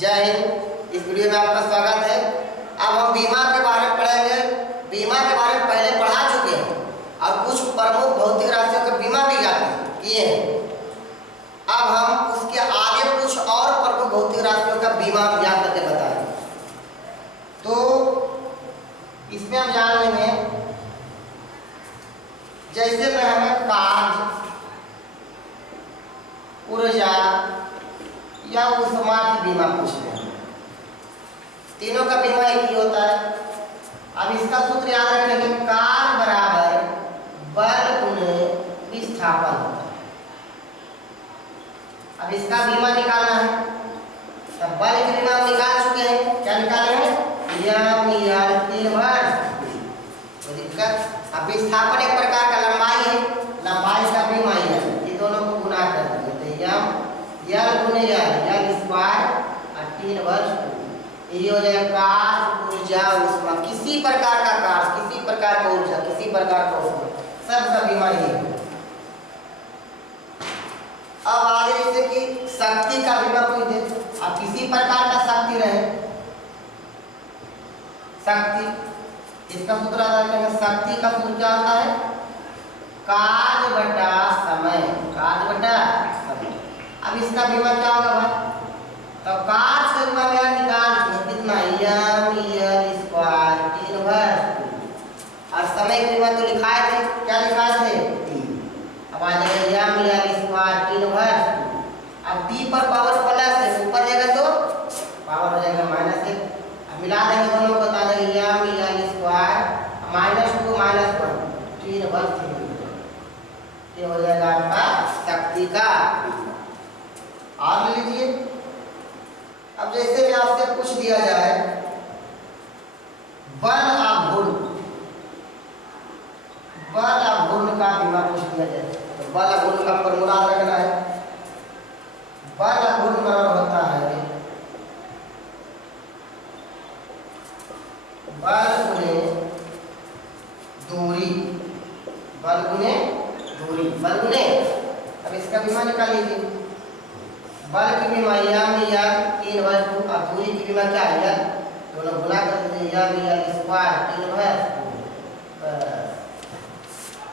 जय हिंद। इस वीडियो में आपका स्वागत है। अब हम बीमा के बारे में पढ़ेंगे। बीमा के बारे में पहले पढ़ा चुके हैं और कुछ प्रमुख भौतिक राशियों का बीमा भी किए हैं। अब हम उसके आगे कुछ और प्रमुख भौतिक राशियों का बीमा याद करके बताएंगे। तो इसमें हम जान लेंगे, जैसे मैं हमें कार्य, ऊर्जा या ऊष्मा की बीमा पूछ रहे हैं। तीनों का बीमा एक ही होता है। अब इसका सूत्र याद रखेंगे, कार्य बराबर बल गुणे विस्थापन होता है। अब इसका बीमा निकालना है। तब बल की बीमा हम निकाल चुके हैं। क्या निकाले हैं? कोई दिक्कत? अब विस्थापन एक प्रकार का लंबाई है, लंबाई का बीमा है। ये दोनों को गुना कर देंगे तो यल गुने यल स्क्वायर और 3 वर्ष ये हो जाएगा कार्य, ऊर्जा, ऊष्मा। किसी प्रकार का कार्य, किसी प्रकार का ऊर्जा, किसी प्रकार का ऊष्मा, सबका बीमा ये है। अब आगे जैसे कि शक्ति का बीमा पूछ दे। अब किसी प्रकार का शक्ति रहे, शक्ति, इसका सूत्र आता है, शक्ति का सूत्र क्या होता है? कार्य बटा समय, कार्य बटा समय। अब इसका बीमा क्या होगा भाई? तो कार्य का बीमा मेरा निकाल कितना, यल स्क्वायर 3 वर्ष, और समय का बीमा तो लिखाए थे, क्या लिखाए थे? 3। अब आ जाएगा यल स्क्वायर 3 वर्ष। अब टी पर पावर प्लस है, ऊपर जाएगा तो पावर हो जाएगा -1। अब मिला देंगे दोनों को, बता देंगे यल स्क्वायर -2 -1 3 वर्ष। ये हो जाएगा आपका शक्ति का। और ले लीजिए, अब जैसे भी आपसे पूछ दिया जाए बल आघूर्ण, बल आघूर्ण का बीमा पूछ दिया जाए तो बल आघूर्ण का फॉर्मूला रखना है। बल आघूर्ण बराबर होता है बल गुणे दूरी, बल गुणे दूरी, बल गुणे। अब इसका बीमा निकाल लीजिए। बल की बीमा या 3 वर्ष, और दूरी की बीमा क्या है? दोनों गुना कर देते यल स्क्वायर 3 वर्ष।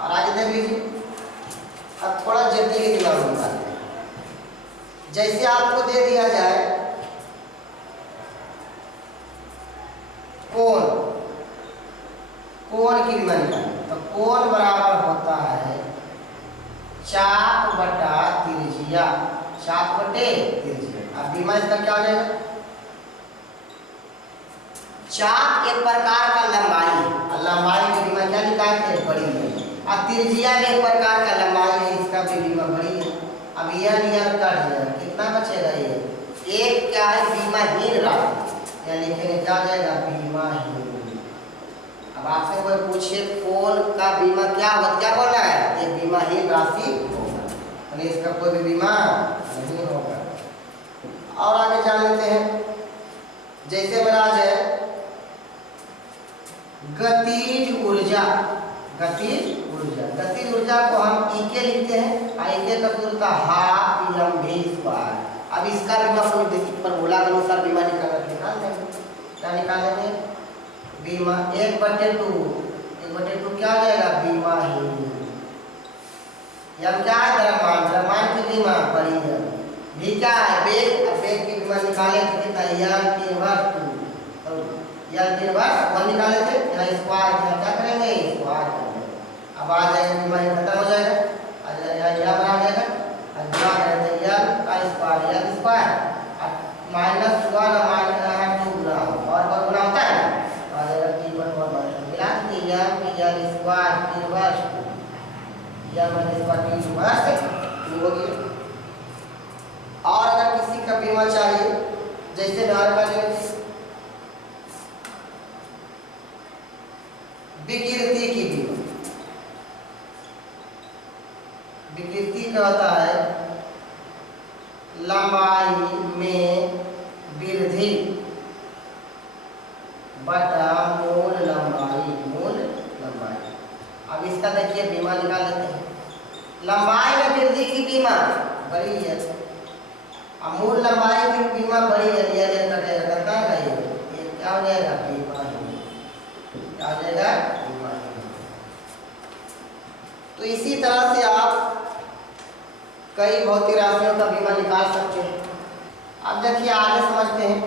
और आगे देख लीजिए, अब थोड़ा जल्दी की बीमा निकालते हैं। जैसे आपको दे दिया जाए कोण, कोण की बीमा निकालें तो कोण बराबर होता है चाप बटा त्रिज्या, चाप बटे त्रिज्या। अब बीमा इसका क्या हो जाएगा? चाप एक प्रकार का लंबाई है, और लंबाई की बीमा क्या निकाले थे? बड़ी है। अब त्रिज्या भी एक प्रकार का लंबाई है, इसका भी बीमा बड़ी है। अब यल कट जाएगा, कितना बचेगा? ये एक क्या है? बीमाहीन राशि, या लिखेंगे क्या जाएगा? बीमाहीन। अब आपसे कोई पूछे कोण का बीमा क्या होगा, क्या बोलना है? ये बीमाहीन राशि होगा, यानी इसका कोई भी बीमा नहीं होगा। और आगे जान लेते हैं, जैसे मेरा आज है गतिज ऊर्जा, गतिज ऊर्जा, गतिज ऊर्जा को हम ई के लिखते हैं, आई के का सूत्र हाफ mv स्क्वायर। अब इसका बीमा पूरी बेसिक फॉर्मूला के अनुसार बीमा निकाल देंगे। क्या निकालेंगे? बीमा 1/2 क्या हो जाएगा? बीमाहीन। यह क्या है? द्रव्यमान, द्रव्यमान की बीमा बड़ी है। भी क्या है? वेग, अब वेग की बीमा निकाले तो कितना? यल 3 वर्ष, यल 3 वर्ष 1 निकाले थे, यहाँ स्क्वायर क्या करेंगे? स्क्वायर करेंगे। अब आ जाएगा, बीमा खत्म हो जाएगा, यहाँ बना जाएगा, यल का स्क्वायर, यल स्क्वायर -1 और -2 गुना, और गुना होता है, आ जाएगा 3 पर 1 मिला दिया यल स्क्वायर 3 वर्ष, यल स्क्वायर 3 वर्ष हो गया। और अगर किसी का बीमा चाहिए, जैसे विकृति की बीमा, विकृति का होता है लंबाई में वृद्धि बटा मूल लंबाई, मूल लंबाई। अब इसका देखिए बीमा निकाल लेते हैं। लंबाई में वृद्धि की बीमा बड़ी है, मूल लंबाई की बीमा बड़ी है, कई भौतिक राशियों का बीमा निकाल सकते हैं। अब देखिए आगे समझते हैं।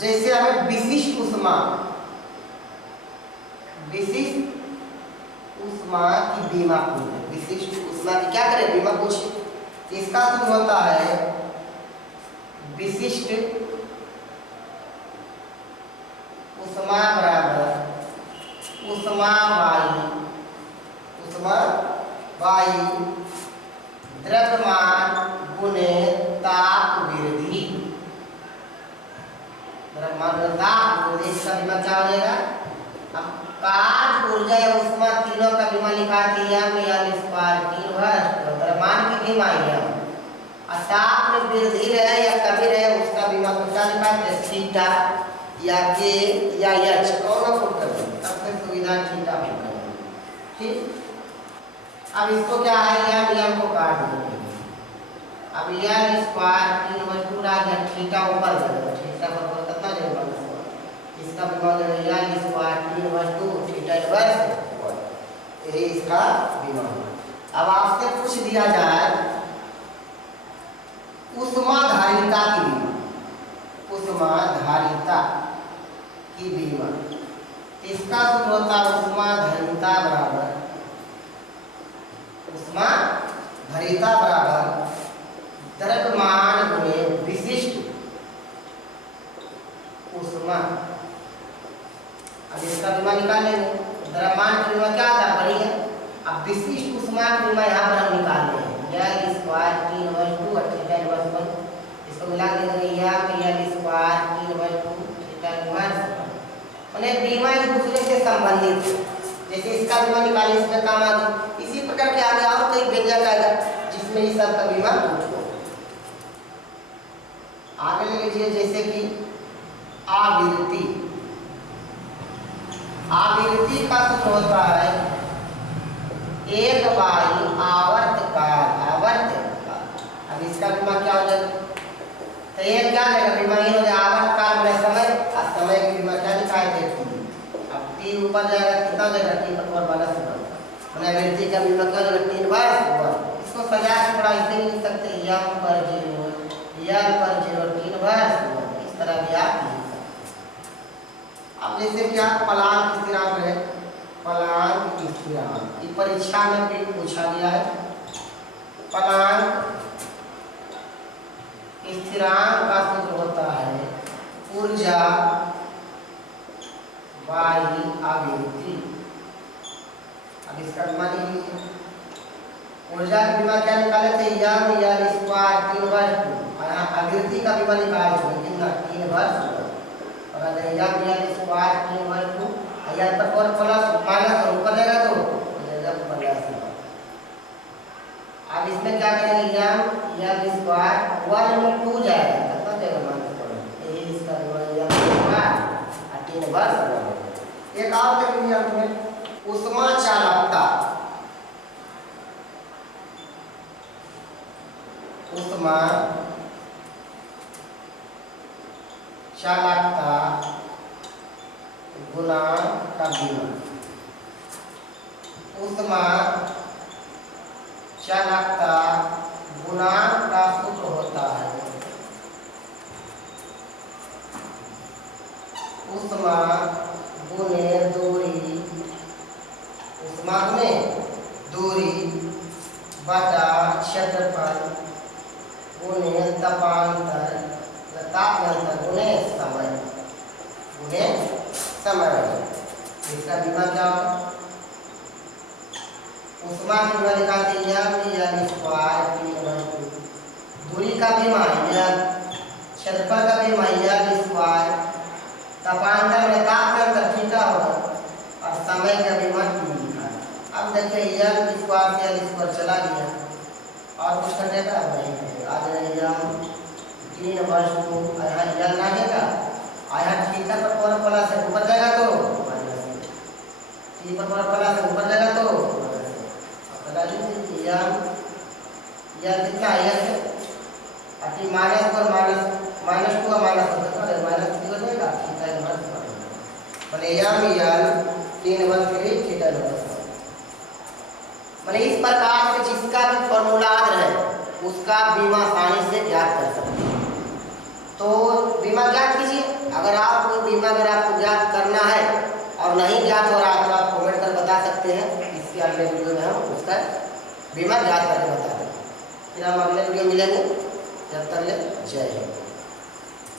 जैसे हमें विशिष्ट ऊष्मा की बीमा पूछे, विशिष्ट ऊष्मा की क्या करें बीमा पूछे। इसका सूत्र होता है विशिष्ट ऊष्मा बराबर ऊष्मा वायु द्रव्यमान गुणे ताप वृद्धि। द्रव्यमान गुणे ताप वृद्धि, इसका बीमा क्या हो जाएगा। अब कार्य ऊर्जा या ऊष्मा तीनों का बीमा लिखा द्रव्यमान की बीमा और ताप में वृद्धि रहे या कमी रहे उसका बीमा तो क्या लिखा है थीटा या के या एच कौन पुट कर दें, सबसे सुविधा थीटा पुट कर दें। ठीक, अब इसको क्या है यम को काट देंगे। अब यल स्क्वायर 3/2 आ गया, थीटा ऊपर जाएगा, थीटा पर कितना जाएगा इसका बीमा हो जाएगा यल स्क्वायर 3/2 थीटा इनवर्स, यही इसका बीमा होगा। अब आपसे पूछ दिया जाए ऊष्माधारिता की बीमा, ऊष्माधारिता की बीमा, इसका सूत्र होता है ऊष्माधारिता बराबर द्रव्यमान गुणे विशिष्ट ऊष्मा। अब इसका बीमा निकाल लेंगे। द्रव्यमान की बीमा क्या आता है बढ़िया। अब विशिष्ट ऊष्मा की बीमा यहाँ पर हम निकाल लेंगे यल स्क्वायर 3/2 और थीटा इनवर्स 1, इसको मिला देंगे यल स्क्वायर 3/2 थीटा इनवर्स, माने बीमा एक दूसरे से संबंधित है। जैसे इसका बीमा निकाले इसका काम आ गया, इसी प्रकार के आगे और कई व्यंजक आएगा जिसमें इस सब का बीमा पूछो। आगे ले लीजिए जैसे कि आवृत्ति का सूत्र होता है एक बाई आवर्त। अब इसका बीमा क्या हो जाएगा, तो ये क्या जाएगा बीमा ये हो जाएगा आवर्त काल में समय, और समय की बीमा क्या दिखाई देती है। अब टी ऊपर जाएगा कितना जाएगा टी पर माइनस 1, मैंने आवृत्ति का बीमा क्या जाएगा 3 बार 1। इसको सजा के थोड़ा इसे लिख सकते हैं यम पर 0 यल पर 0 3 बार 1, इस तरह भी आप लिख सकते हैं। अब जैसे कि आप पलांक स्थिरांक है, पलांक स्थिरांक ये परीक्षा में भी पूछा गया है। पलांक स्थिरांक का सूत्र होता है ऊर्जा वायु आवृत्ति। अब इसका बीमा लीजिए, ऊर्जा की बीमा क्या निकाले थे यम यल स्क्वायर 3/2, आवृत्ति का बीमा निकाले थे कितना 3/2, और यम यल स्क्वायर 3/2 या पर प्लस माइनस ऊपर जाएगा तो प्लस। अब इसमें क्या करेंगे यम यल स्क्वायर 1 में 2 जाएगा कितना जाएगा माइनस, यही इसका यम स्क्वायर 3/2। एक और देख लीजिए हमने ऊष्मा चालकता, ऊष्मा चालकता गुना का बीमा। ऊष्मा चालकता गुना का सूत्र होता है ऊष्मा गुणे दूरी, ऊष्मा गुणे दूरी बटा क्षेत्रफल गुणे तापांतर गुणे समय। इसका बीमा क्या होगा, ऊष्मा की बीमा निकालते हैं स्क्वायर 3/2, दूरी का बीमा या क्षेत्रफल का बीमा यल स्क्वायर, तापांतर में ताप में अंतर थीटा होगा, और समय का बीमा 2 लिखा है। अब देखिए यल स्क्वायर से यल स्क्वायर चला गया और कुछ कटेगा नहीं, आ जाएगा 3/2 यल लगेगा, आया थीटा पर कौन प्लस है ऊपर जाएगा तो माइनस, टी पर प्लस है ऊपर जाएगा तो यह कितना है टी माइनस पर माइनस 2 माइनस हो जाएगा थीटा इनवर्स माने यम यल 3/3 थीटा इनवर्स। मतलब इस प्रकार से जिसका भी फॉर्मूला रहे उसका बीमा आसानी से ज्ञात कर सकते हैं। तो बीमा ज्ञात कीजिए। अगर आप कोई बीमा अगर आपको ज्ञात करना है और नहीं ज्ञात हो रहा है तो आप कमेंट कर बता सकते हैं। इसके अगले वीडियो में हम उसका बीमा ज्ञात करके बता देंगे। फिर हम अगले वीडियो मिलेंगे। जब तक ले जय हिंद।